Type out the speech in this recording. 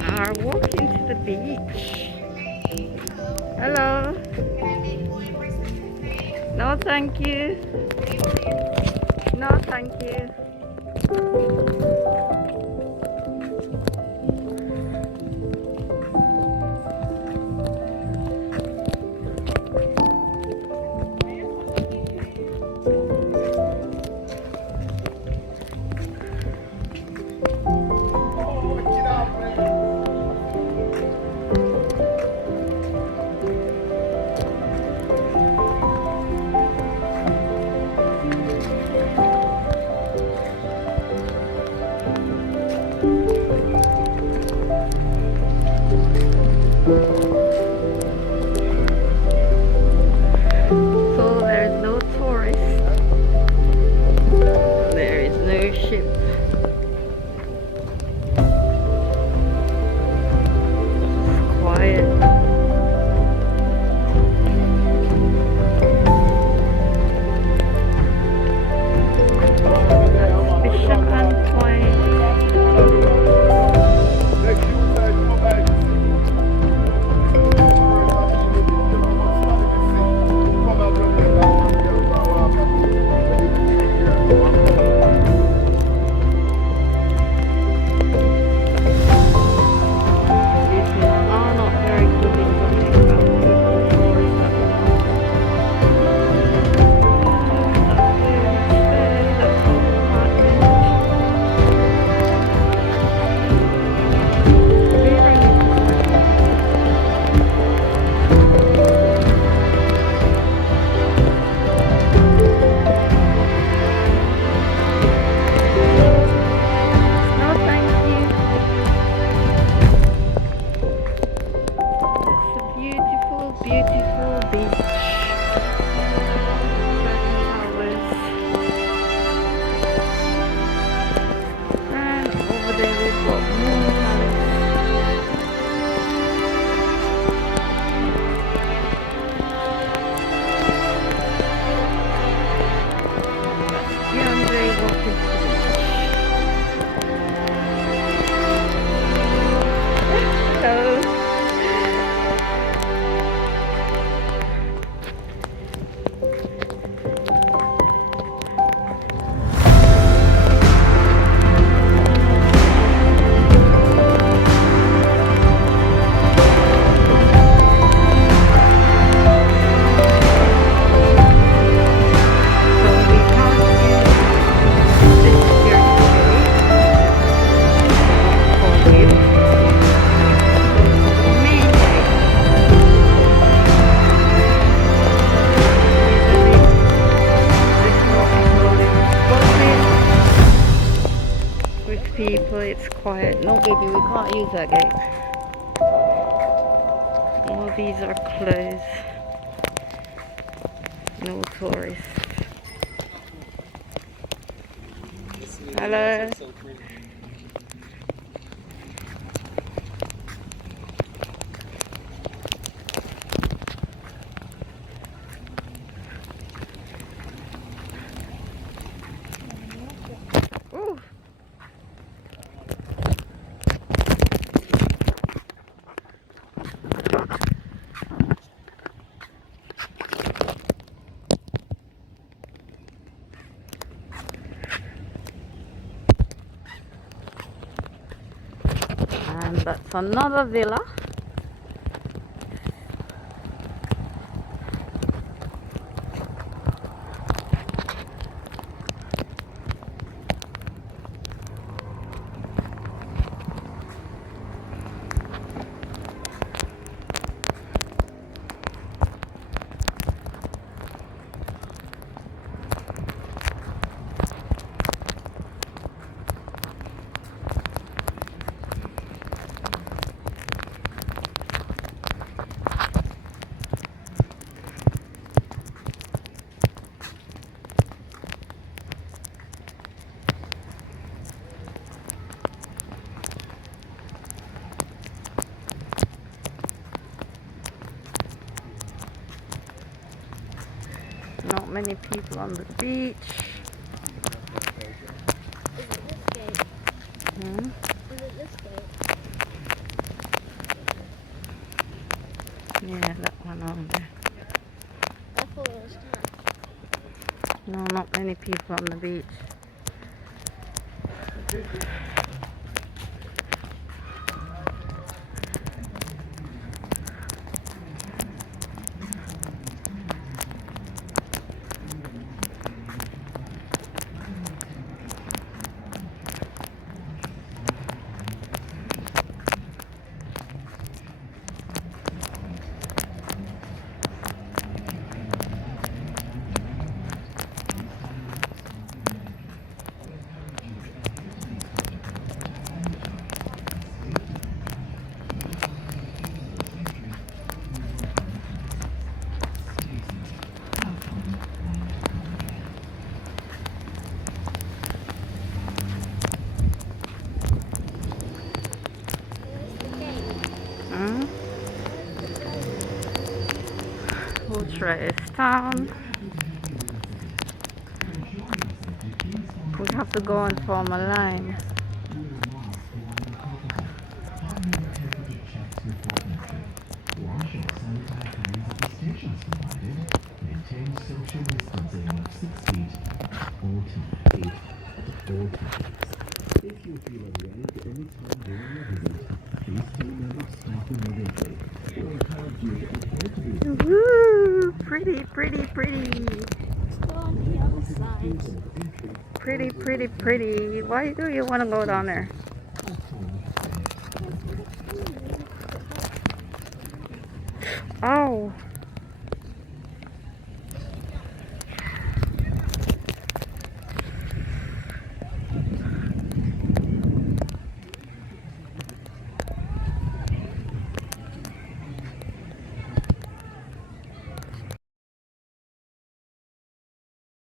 are walking to the beach. Hello. No, thank you. No, thank you. So there's no tourists. There is no ship. It's quiet. Fisherman Point. Business are not very good in Jamaica. People tourists at the moment. That's where we stay. That's our apartment. We're in No, thank you. It's a beautiful, beautiful beach. Towers. And over there we've got Moon Palace. DeAndre walking to the beach. So we can't use this here today. For you. So the main with people, it's quiet. No, baby, we can't use that gate. All these are closed. No tourists. Hello. Ooh. And that's another villa. Not many people on the beach. Is it this gate? Hmm? Is it this gate? Yeah, that one on there. I thought it was that. No, not many people on the beach. Where's the gate? Hmm? Where's the gate? Ultra town. We have to go and form a line. Maintain social distancing of 6 feet at all times. If you feel unwell at any time during your visit, please tell a member of staff immediately. We encourage you to adhere to these Woo! Pretty, pretty, pretty. Let's go on the other side. Pretty, pretty, pretty. Why do you want to go down there? Oh.